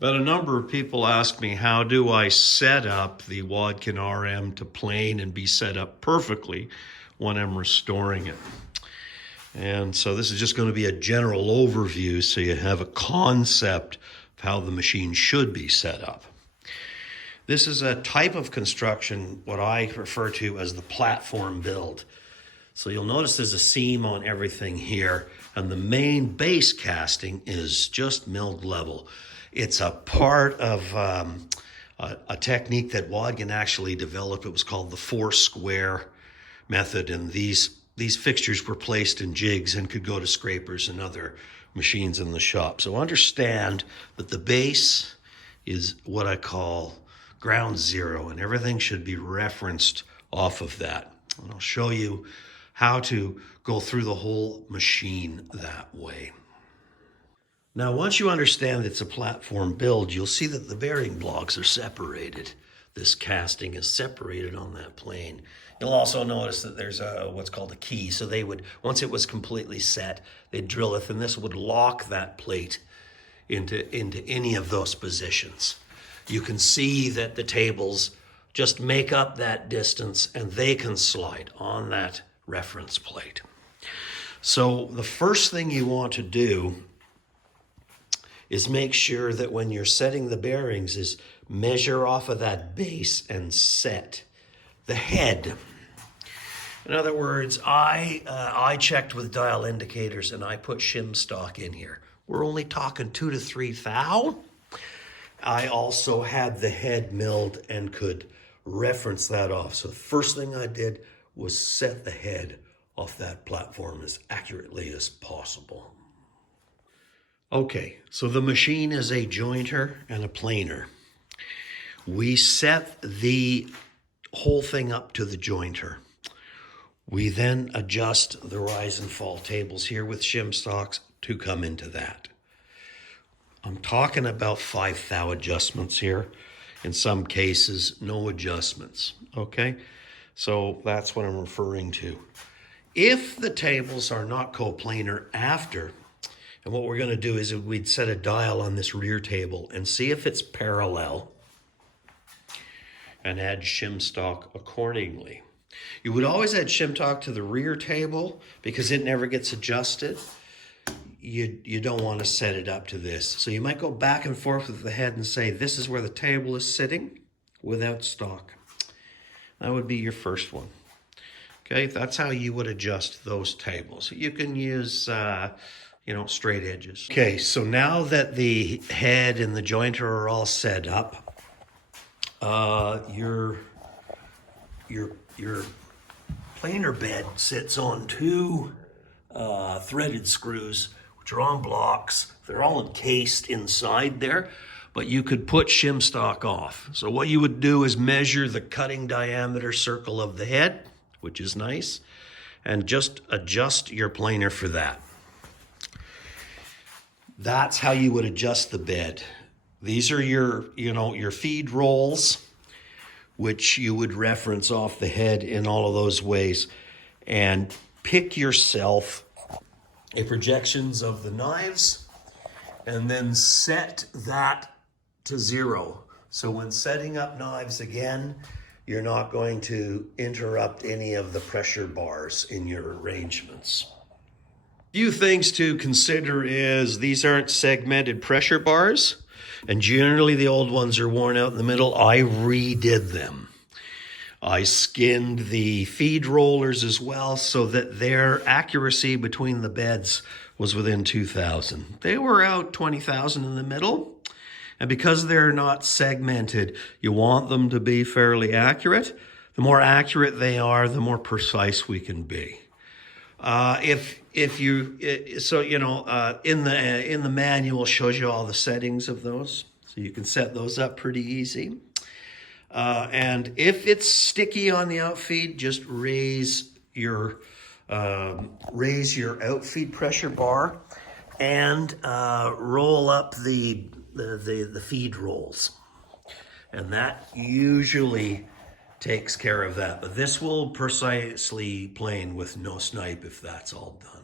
But a number of people ask me, how do I set up the Wadkin RM to plane and be set up perfectly when I'm restoring it? And so this is just going to be a general overview so you have a concept of how the machine should be set up. This is a type of construction, what I refer to as the platform build. So you'll notice there's a seam on everything here, and the main base casting is just milled level. It's a part of a technique that Wadkin actually developed. It was called the 4-square method, and these fixtures were placed in jigs and could go to scrapers and other machines in the shop. So understand that the base is what I call ground zero, and everything should be referenced off of that. And I'll show you how to go through the whole machine that way. Now, once you understand it's a platform build, you'll see that the bearing blocks are separated. This casting is separated on that plane. You'll also notice that there's what's called a key. So they would, once it was completely set, they'd drill it, and this would lock that plate into any of those positions. You can see that the tables just make up that distance, and they can slide on that reference plate. So the first thing you want to do is make sure that when you're setting the bearings is measure off of that base and set the head. In other words, I checked with dial indicators and I put shim stock in here. We're only talking 2 to 3 thou. I also had the head milled and could reference that off. So the first thing I did was set the head off that platform as accurately as possible. Okay, so the machine is a jointer and a planer. We set the whole thing up to the jointer. We then adjust the rise and fall tables here with shim stocks to come into that. I'm talking about 5 thou adjustments here. In some cases, no adjustments, okay? So that's what I'm referring to. If the tables are not coplanar after, and what we're going to do is we'd set a dial on this rear table and see if it's parallel and add shim stock accordingly. You would always add shim stock to the rear table because it never gets adjusted. You don't want to set it up to this. So you might go back and forth with the head and say, this is where the table is sitting without stock. That would be your first one. Okay, that's how you would adjust those tables. You can use straight edges. Okay, so now that the head and the jointer are all set up, your planer bed sits on 2 threaded screws, which are on blocks. They're all encased inside there, but you could put shim stock off. So what you would do is measure the cutting diameter circle of the head, which is nice, and just adjust your planer for that. That's how you would adjust the bed. These are your feed rolls, which you would reference off the head in all of those ways. And pick yourself a projections of the knives and then set that to 0. So when setting up knives again, you're not going to interrupt any of the pressure bars in your arrangements. Few things to consider is these aren't segmented pressure bars, and generally the old ones are worn out in the middle. I redid them. I skinned the feed rollers as well so that their accuracy between the beds was within 2,000. They were out 20,000 in the middle, and because they're not segmented, you want them to be fairly accurate. The more accurate they are, the more precise we can be. In the manual shows you all the settings of those, so you can set those up pretty easy. And if it's sticky on the outfeed, just raise your outfeed pressure bar and roll up the feed rolls, and that usually takes care of that. But this will precisely plane with no snipe if that's all done.